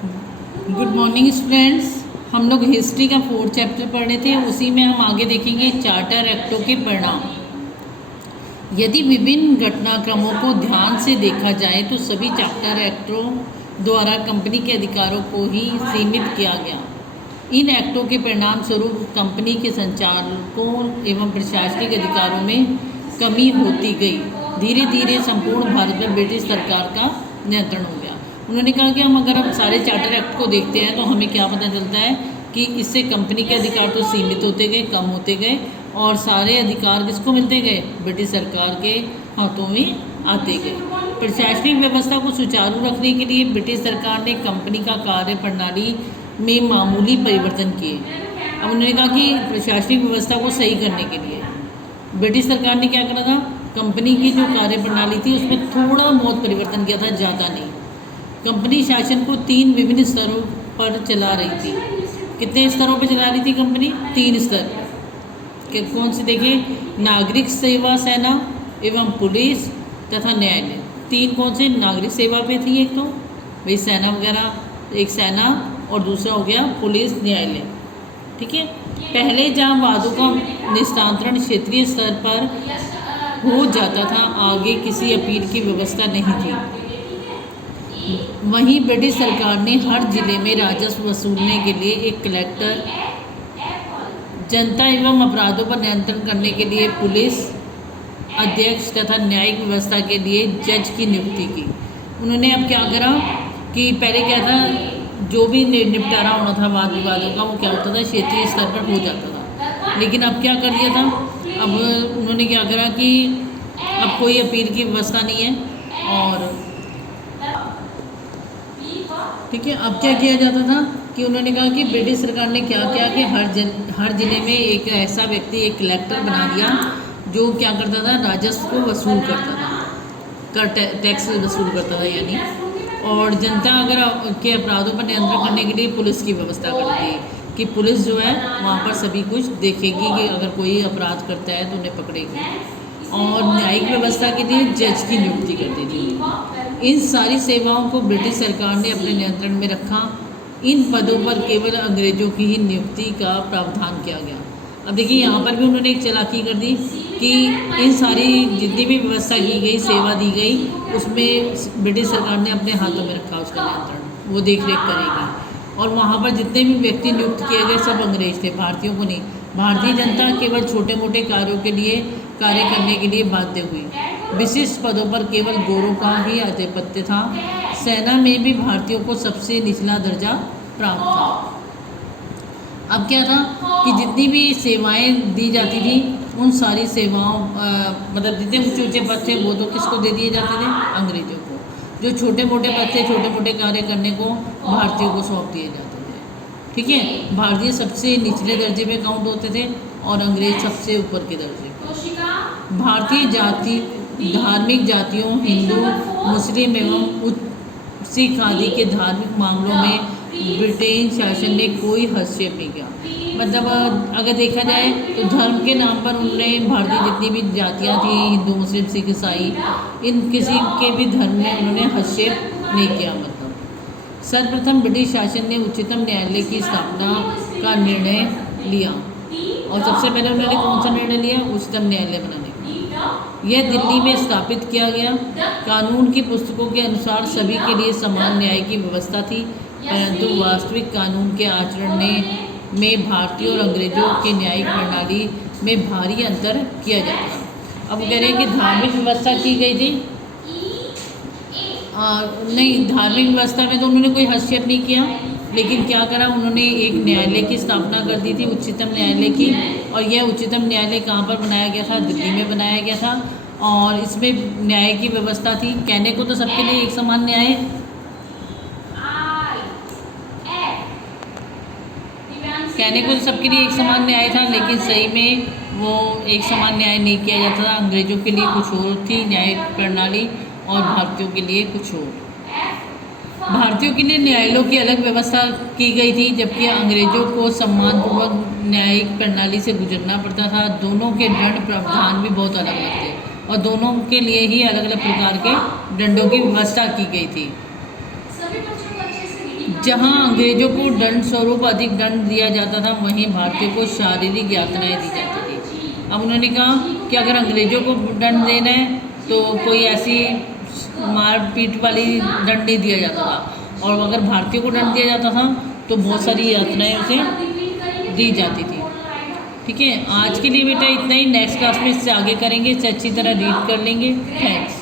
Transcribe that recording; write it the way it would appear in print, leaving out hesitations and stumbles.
Good morning students. हम लोग history का 4th चैप्टर पढ़ रहे थे, उसी में हम आगे देखेंगे चार्टर एक्टों के परिणाम। यदि विभिन्न घटनाक्रमों को ध्यान से देखा जाए तो सभी चार्टर एक्टों द्वारा कंपनी के अधिकारों को ही सीमित किया गया। इन एक्टों के परिणाम स्वरूप कंपनी के संचालकों एवं प्रशासनिक अधिकारों में कमी होती गई। धीरे धीरे संपूर्ण भारत में ब्रिटिश सरकार का नियंत्रण हो गया। उन्होंने कहा कि हम सारे चार्टर एक्ट को देखते हैं तो हमें क्या पता चलता है कि इससे कंपनी के अधिकार तो सीमित होते गए, कम होते गए, और सारे अधिकार किसको मिलते गए? ब्रिटिश सरकार के हाथों में आते गए। प्रशासनिक व्यवस्था को सुचारू रखने के लिए ब्रिटिश सरकार ने कंपनी का कार्य प्रणाली में मामूली परिवर्तन किए। अब उन्होंने कहा कि प्रशासनिक व्यवस्था को सही करने के लिए ब्रिटिश सरकार ने क्या करा था? कंपनी की जो कार्य प्रणाली थी उसमें थोड़ा बहुत परिवर्तन किया था, ज़्यादा नहीं। कंपनी शासन को 3 विभिन्न स्तरों पर चला रही थी। कितने स्तरों पर चला रही थी कंपनी? 3 स्तर। कौन से देखिए? नागरिक सेवा सेना एवं पुलिस तथा न्यायालय। 3 कौन से? नागरिक सेवा पे थी एक तो भाई सेना वगैरह, एक सेना, और दूसरा हो गया पुलिस, न्यायालय। ठीक है। पहले जहाँ वादों का निस्तारण क्षेत्रीय स्तर पर हो जाता था, आगे किसी अपील की व्यवस्था नहीं थी। वहीं ब्रिटिश सरकार ने हर जिले में राजस्व वसूलने के लिए एक कलेक्टर, जनता एवं अपराधों पर नियंत्रण करने के लिए पुलिस अध्यक्ष तथा न्यायिक व्यवस्था के लिए जज की नियुक्ति की। उन्होंने अब क्या करा कि पहले क्या था, जो भी निपटारा होना था वाद विवादों का, वो क्या होता था? क्षेत्रीय स्तर पर हो जाता था। लेकिन अब क्या कर दिया था? अब उन्होंने क्या करा कि अब कोई अपील की व्यवस्था नहीं है। और ठीक है, अब क्या किया जाता था कि उन्होंने कहा कि ब्रिटिश सरकार ने क्या किया कि हर जिले में एक ऐसा व्यक्ति, एक कलेक्टर बना दिया जो क्या करता था? राजस्व को वसूल करता था, कर टैक्स वसूल करता था यानी। और जनता के अपराधों पर नियंत्रण करने के लिए पुलिस की व्यवस्था कर दी कि पुलिस जो है वहाँ पर सभी कुछ देखेगी कि अगर कोई अपराध करता है तो उन्हें पकड़ेगी। और न्यायिक व्यवस्था के लिए जज की नियुक्ति कर दी थी। इन सारी सेवाओं को ब्रिटिश सरकार ने अपने नियंत्रण में रखा। इन पदों पर केवल अंग्रेजों की ही नियुक्ति का प्रावधान किया गया। अब देखिए यहाँ पर भी उन्होंने एक चालाकी कर दी कि इन सारी जितनी भी व्यवस्था की गई, सेवा दी गई, उसमें ब्रिटिश सरकार ने अपने हाथों में रखा उसका नियंत्रण, वो देख रेख करेगी। और वहाँ पर जितने भी व्यक्ति नियुक्त किए गए सब अंग्रेज थे, भारतीयों को नहीं। भारतीय जनता केवल छोटे मोटे कार्यों के लिए कार्य करने के लिए बाध्य हुई। विशिष्ट पदों पर केवल गोरों का ही आधिपत्य था। सेना में भी भारतीयों को सबसे निचला दर्जा प्राप्त था। अब क्या था कि जितनी भी सेवाएं दी जाती थी उन सारी सेवाओं मतलब जितने ऊंचे ऊंचे पद थे वो तो किसको दे दिए जाते थे? अंग्रेजों को। जो छोटे मोटे पद थे, छोटे मोटे कार्य करने को भारतीयों को सौंप दिए जाते थे। ठीक है। भारतीय सबसे निचले दर्जे में काउंट होते थे और अंग्रेज सबसे ऊपर के दर्जे पर। भारतीय जाति धार्मिक जातियों हिंदू, मुस्लिम एवं सिख आदि के धार्मिक मामलों में ब्रिटेन शासन ने कोई हस्तक्षेप नहीं किया। मतलब अगर देखा जाए तो धर्म के नाम पर उन्होंने भारतीय जितनी भी जातियाँ थी, हिंदू, मुस्लिम, सिख, ईसाई, इन किसी के भी धर्म में उन्होंने हस्तक्षेप नहीं किया। मतलब सर्वप्रथम ब्रिटिश शासन ने उच्चतम न्यायालय की स्थापना का निर्णय लिया। और सबसे पहले उन्होंने कौन सा निर्णय लिया? उच्चतम न्यायालय बनाने का। यह दिल्ली में स्थापित किया गया। कानून की पुस्तकों के अनुसार सभी के लिए समान न्याय की व्यवस्था थी, परंतु वास्तविक कानून के आचरण में भारतीय और अंग्रेजों के न्यायिक प्रणाली में भारी अंतर किया जाता था। अब कह रहे हैं कि धार्मिक व्यवस्था की गई थी, नहीं, धार्मिक व्यवस्था में तो उन्होंने कोई हस्तक्षेप नहीं किया, लेकिन क्या करा? उन्होंने एक न्यायालय की स्थापना कर दी थी, उच्चतम न्यायालय की। और यह उच्चतम न्यायालय कहाँ पर बनाया गया था? दिल्ली में बनाया गया था। और इसमें न्याय की व्यवस्था थी। कहने को तो सबके लिए एक समान न्याय, कहने को तो सबके लिए एक समान न्याय था, लेकिन सही में वो एक समान न्याय नहीं किया जाता था। अंग्रेजों के लिए कुछ और थी न्याय प्रणाली और भारतीयों के लिए कुछ और। भारतीयों के लिए न्यायालयों की अलग व्यवस्था की गई थी, जबकि अंग्रेजों को सम्मानपूर्वक न्यायिक प्रणाली से गुजरना पड़ता था। दोनों के दंड प्रावधान भी बहुत अलग अलग थे और दोनों के लिए ही अलग अलग प्रकार के दंडों की व्यवस्था की गई थी। जहां अंग्रेजों को दंड स्वरूप अधिक दंड दिया जाता था, वहीं भारतीयों को शारीरिक यातनाएं दी जाती थी। अब उन्होंने कहा कि अगर अंग्रेजों को दंड देना है तो कोई ऐसी मारपीट वाली दंड नहीं दिया जाता था, और अगर भारतीयों को दंड दिया जाता था तो बहुत सारी यातनाएं उसे दी जाती थी। ठीक है, आज के लिए बेटा इतना ही। नेक्स्ट क्लास में इससे आगे करेंगे, इससे अच्छी तरह रीड कर लेंगे। थैंक्स।